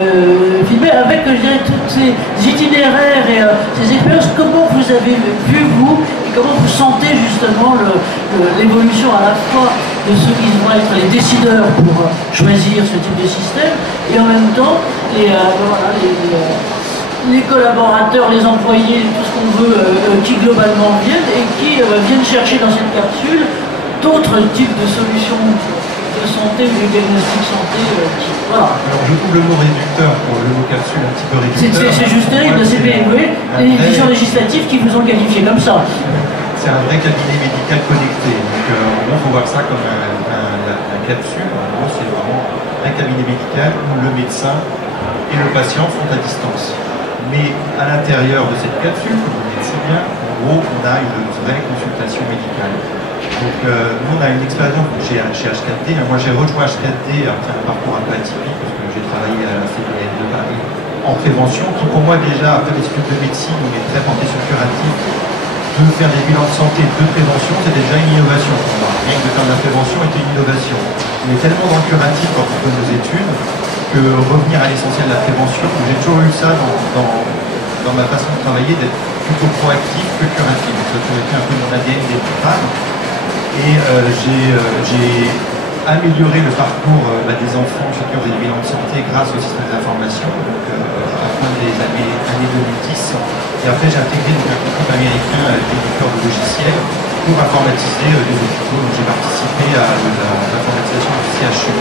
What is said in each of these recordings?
Filmer avec, je dirais, tous ces itinéraires et ces expériences, comment vous avez vu, vous, et comment vous sentez justement l'évolution à la fois de ceux qui vont être les décideurs pour choisir ce type de système, et en même temps, les collaborateurs, les employés, tout ce qu'on veut, qui globalement viennent et qui viennent chercher dans cette capsule d'autres types de solutions de santé ou de diagnostic santé. Voilà. Alors je trouve le mot réducteur pour le mot capsule un petit peu réducteur. C'est juste terrible, c'est les décisions législatives qui vous ont qualifié comme ça. C'est un vrai cabinet médical connecté. Donc en gros, il faut voir ça comme la capsule. En gros, c'est vraiment un cabinet médical où le médecin et le patient sont à distance. Mais à l'intérieur de cette capsule, comme vous dites si bien, en gros, on a une vraie consultation médicale. Donc nous, on a une expérience chez H4D. Moi, j'ai rejoint H4D après un parcours un peu atypique, parce que j'ai travaillé à la CPN de Paris en prévention, qui pour moi déjà, après des études de médecine, on est très porté sur curatif. De faire des bilans de santé de prévention, c'est déjà une innovation pour moi. Rien que de faire de la prévention était une innovation. On est tellement dans le curatif quand on fait nos études, que revenir à l'essentiel de la prévention, j'ai toujours eu ça dans ma façon de travailler, d'être plutôt proactif que curatif. Ça a toujours été un peu mon ADN des programmes. Et j'ai amélioré le parcours des enfants qui ont des bilans de santé grâce au système d'information, donc à la fin des années 2010. Et après, j'ai intégré un groupe américain d'éditeurs de logiciels pour informatiser des hôpitaux. Donc j'ai participé à l'informatisation du CHU.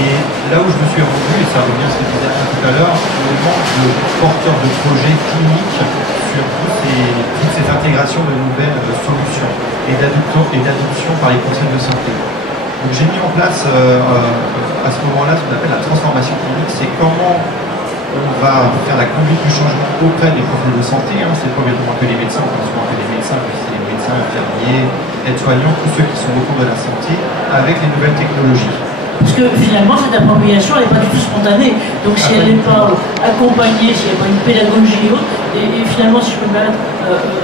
Et là où je me suis rendu, et ça revient à ce que je disais tout à l'heure, le manque de porteurs de projets cliniques sur toutes ces intégrations de nouvelles solutions et d'adoption par les conseils de santé. Donc j'ai mis en place à ce moment-là ce qu'on appelle la transformation clinique, c'est comment on va faire la conduite du changement auprès des professionnels de santé. C'est pas obligatoirement que les médecins, on pense souvent que les médecins, parce que c'est les médecins, infirmiers, aides-soignants, tous ceux qui sont autour de la santé, avec les nouvelles technologies. Parce que finalement, cette appropriation, elle n'est pas du tout spontanée. Donc si elle n'est pas accompagnée, s'il n'y a pas une pédagogie ou autre, et finalement, si je peux me permettre,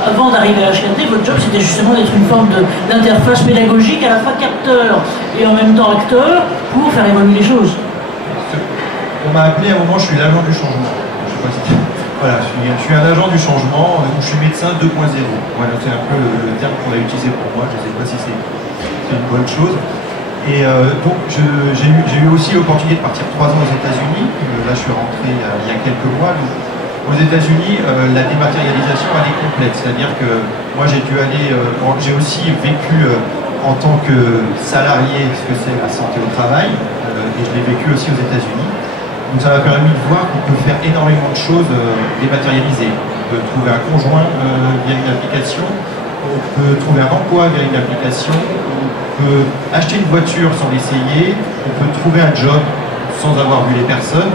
avant d'arriver à HKT, votre job, c'était justement d'être une forme d'interface pédagogique à la fois capteur et en même temps acteur pour faire évoluer les choses. On m'a appelé à un moment, je suis l'agent du changement. Je sais pas si voilà, je suis un agent du changement, je suis médecin 2.0. Voilà, c'est un peu le terme qu'on a utilisé pour moi, je ne sais pas si c'est une bonne chose. Et donc j'ai eu aussi l'opportunité de partir 3 ans aux États-Unis. Là je suis rentré il y a quelques mois. Donc, aux États-Unis, la dématérialisation elle est complète. C'est-à-dire que moi j'ai dû aller, j'ai aussi vécu en tant que salarié ce que c'est la santé au travail, et je l'ai vécu aussi aux États-Unis. Donc ça m'a permis de voir qu'on peut faire énormément de choses dématérialisées. On peut trouver un conjoint via une application, on peut trouver un emploi via une application, on peut acheter une voiture sans l'essayer, on peut trouver un job sans avoir vu les personnes.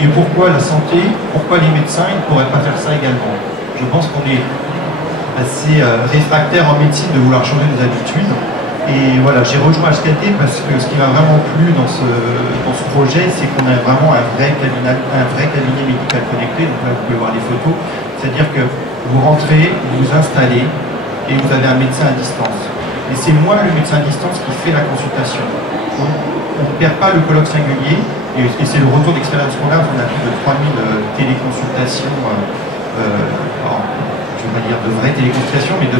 Et pourquoi la santé, pourquoi les médecins, ils ne pourraient pas faire ça également? Je pense qu'on est assez réfractaire en médecine de vouloir changer nos habitudes. Et voilà, j'ai rejoint HKT parce que ce qui m'a vraiment plu dans ce projet, c'est qu'on a vraiment un vrai cabinet médical connecté. Donc là, vous pouvez voir les photos. C'est-à-dire que vous rentrez, vous vous installez et vous avez un médecin à distance. Et c'est moi, le médecin à distance, qui fait la consultation. Donc, on ne perd pas le colloque singulier. Et c'est le retour d'expérience qu'on a. On a plus de 3000 téléconsultations. Je ne vais pas dire de vraies téléconsultations, mais de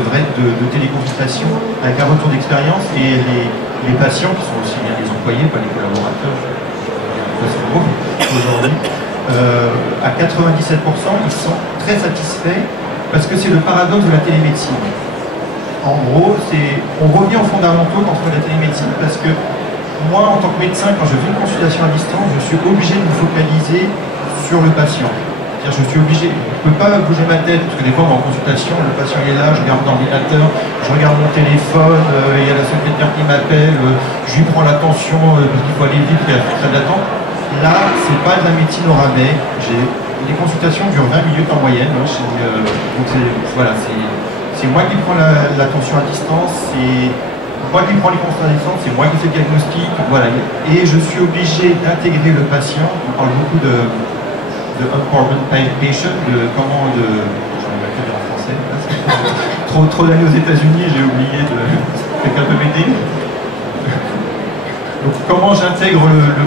téléconsultations avec un retour d'expérience, et les patients, qui sont aussi bien les employés, pas les collaborateurs, aujourd'hui, à 97%, ils sont très satisfaits parce que c'est le paradoxe de la télémédecine. En gros, on revient aux fondamentaux quand on fait la télémédecine, parce que moi, en tant que médecin, quand je fais une consultation à distance, je suis obligé de me focaliser sur le patient. Je suis obligé, je ne peux pas bouger ma tête, parce que des fois, en consultation, le patient est là, je regarde l'ordinateur, je regarde mon téléphone, il y a la secrétaire qui m'appelle, je lui prends la tension, parce qu'il faut aller vite, il y a très d'attente. Là, c'est pas de la médecine au rabais. Les consultations durent 20 minutes en moyenne. Donc voilà, c'est moi qui prends la tension à distance, c'est moi qui prends les consultations à distance, c'est moi qui fais le diagnostic. Voilà. Et je suis obligé d'intégrer le patient. On parle beaucoup de empowerment patient, j'en ai pas dire en français, trop d'années aux États-Unis, j'ai oublié quelqu'un peut m'aider. Donc comment j'intègre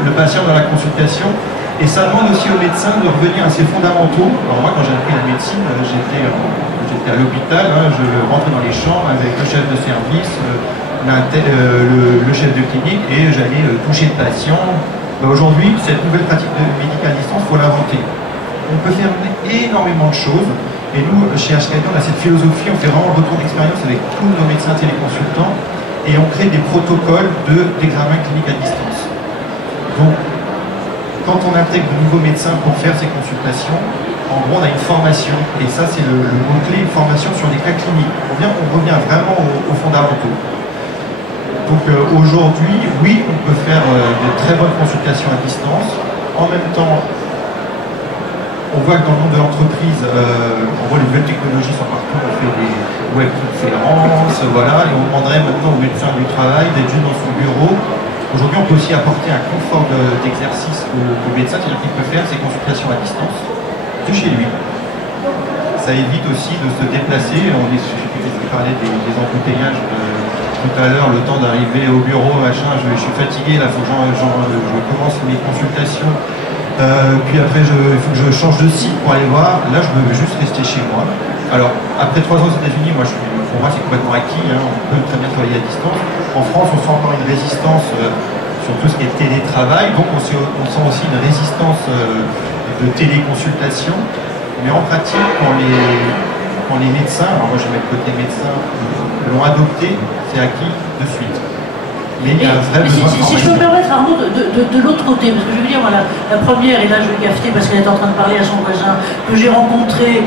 le patient dans la consultation? Et ça demande aussi aux médecins de revenir à ses fondamentaux. Alors moi, quand j'ai appris la médecine, j'étais à l'hôpital, hein, je rentrais dans les chambres avec le chef de service, le chef de clinique, et j'allais toucher le patient. Aujourd'hui, cette nouvelle pratique de médicale à distance, il faut l'inventer. On peut faire énormément de choses. Et nous, chez HKD, on a cette philosophie, on fait vraiment le retour d'expérience avec tous nos médecins téléconsultants et on crée des protocoles d'examen clinique à distance. Donc, quand on intègre de nouveaux médecins pour faire ces consultations, en gros, on a une formation, et ça, c'est le mot-clé, une formation sur des cas cliniques. On revient vraiment aux fondamentaux. Donc, aujourd'hui, oui, on peut faire de très bonnes consultations à distance. En même temps, on voit que dans le monde de l'entreprise, on voit les nouvelles technologies sont partout, on fait des webconférences, voilà, et on demanderait maintenant au médecin du travail d'être juste dans son bureau. Aujourd'hui, on peut aussi apporter un confort d'exercice au médecin, c'est-à-dire qu'il peut faire ses consultations à distance de chez lui. Ça évite aussi de se déplacer. Je parlais des embouteillages tout à l'heure, le temps d'arriver au bureau, machin, je suis fatigué, là, faut que je commence mes consultations. Puis après, il faut que je change de site pour aller voir. Là, je veux juste rester chez moi. Alors, après 3 ans aux États-Unis, pour moi, c'est complètement acquis. Hein, on peut très bien travailler à distance. En France, on sent encore une résistance sur tout ce qui est télétravail. Donc, on sent aussi une résistance de téléconsultation. Mais en pratique, quand les médecins, alors moi, je mets le côté médecin, l'ont adopté, c'est acquis de suite. Mais il y a un vrai besoin de formation. Si je peux me permettre, Arnaud, de l'autre côté, parce que je veux dire, voilà, la première, et là je vais cafeter parce qu'elle est en train de parler à son voisin, que j'ai rencontré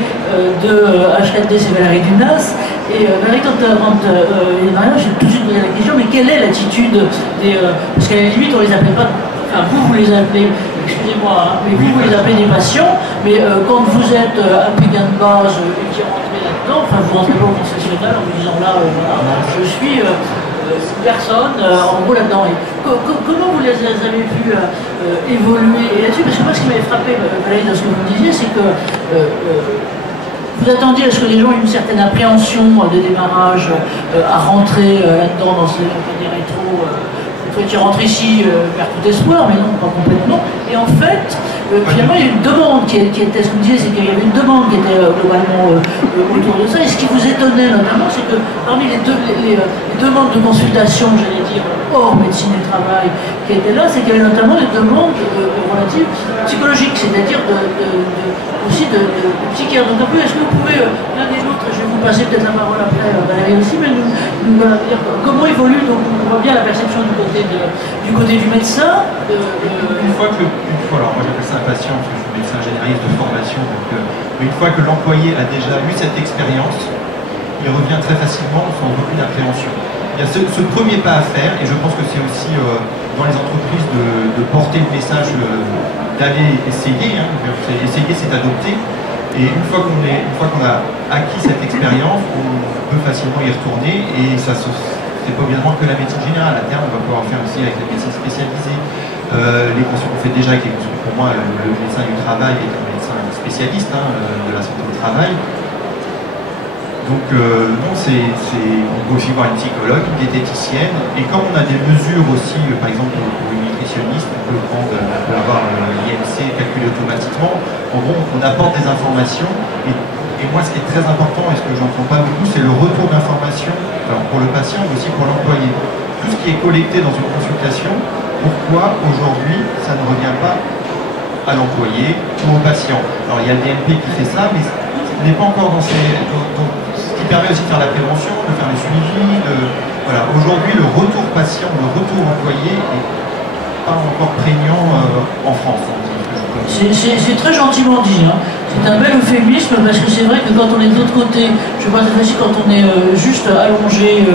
de HKD, c'est Valérie Dunas. Et Valérie, quand j'ai tout de suite posé la question, mais quelle est l'attitude des. Parce qu'à la limite, on les appelle pas. Enfin, vous les appelez, excusez-moi, hein, mais vous les appelez des patients, mais quand vous êtes applicant de base et qui rentrez là-dedans, enfin, vous rentrez pas au concessionnaire en vous disant là, voilà, je suis. Personne en gros là-dedans. Comment vous les avez pu évoluer là-dessus? Parce que moi, ce qui m'avait frappé, Valérie, dans ce que vous me disiez, c'est que vous attendiez à ce que les gens aient une certaine appréhension de démarrage à rentrer là-dedans dans ces rétros. Qui rentre ici vers tout espoir, mais non, pas complètement. Et en fait, finalement, il y a une demande qui était, ce que vous disiez, c'est qu'il y avait une demande qui était globalement autour de ça. Et ce qui vous étonnait notamment, c'est que parmi les demandes de consultation, j'allais dire, hors médecine du travail, qui étaient là, c'est qu'il y avait notamment des demandes relatives psychologiques, c'est-à-dire aussi de psychiatre. Donc, un peu, est-ce que vous pouvez, l'un des autres, je vais vous passer peut-être la parole après, Valérie aussi, mais nous dire comment évolue, donc on voit bien la perception du côté du médecin. Alors moi j'appelle ça un patient, parce que je suis médecin généraliste de formation, donc une fois que l'employé a déjà eu cette expérience, il revient très facilement sans aucune appréhension. Il y a ce premier pas à faire, et je pense que c'est aussi dans les entreprises de porter le message d'aller essayer, hein, essayer c'est adopter, et une fois qu'on a acquis cette expérience, on peut facilement y retourner, et ça c'est pas obligatoirement que la médecine générale. À terme, on va pouvoir faire aussi avec la médecine spécialisée. Les consultations qu'on fait déjà avec les consultations. Pour moi, le médecin du travail est un médecin spécialiste de la santé au travail. Donc, non, on peut aussi voir une psychologue, une diététicienne. Et comme on a des mesures aussi, par exemple, pour une nutritionniste, on peut avoir l'IMC calculé automatiquement. En gros, on apporte des informations. Et moi, ce qui est très important, et ce que j'entends pas beaucoup, c'est le retour d'information, alors pour le patient, mais aussi pour l'employé. Tout ce qui est collecté dans une consultation, pourquoi aujourd'hui ça ne revient pas à l'employé ou au patient? Alors il y a le DMP qui fait ça, mais ce n'est pas encore ce qui permet aussi de faire la prévention, de faire le suivi. Voilà. Aujourd'hui, le retour patient, le retour employé n'est pas encore prégnant en France. C'est très gentiment dit, hein. C'est un bel euphémisme parce que c'est vrai que quand on est de l'autre côté, je sais pas cette fois-ci, quand on est juste allongé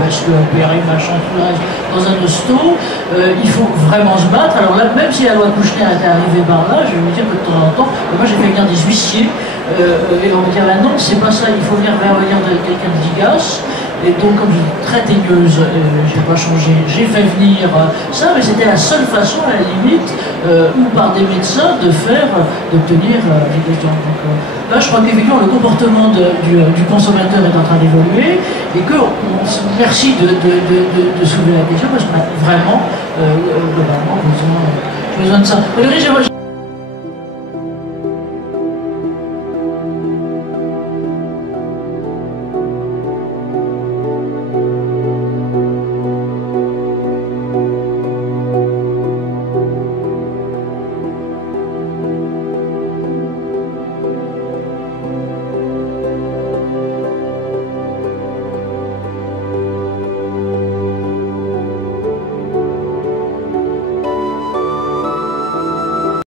parce que opéré, machin, tout le reste, dans un hosto, il faut vraiment se battre. Alors là, même si la loi Kouchner était arrivée par là, je vais vous dire que de temps en temps, moi j'ai fait venir des huissiers et on me dit ah non, c'est pas ça, il faut venir quelqu'un de Digas. Et donc, comme je suis très teigneuse, j'ai pas changé, j'ai fait venir ça, mais c'était la seule façon, à la limite, ou par des médecins, d'obtenir des questions. Donc, là, je crois qu'effectivement, le comportement du consommateur est en train d'évoluer, et que merci de soulever la question, parce qu'on a vraiment, globalement, besoin J'ai besoin de ça. Valérie,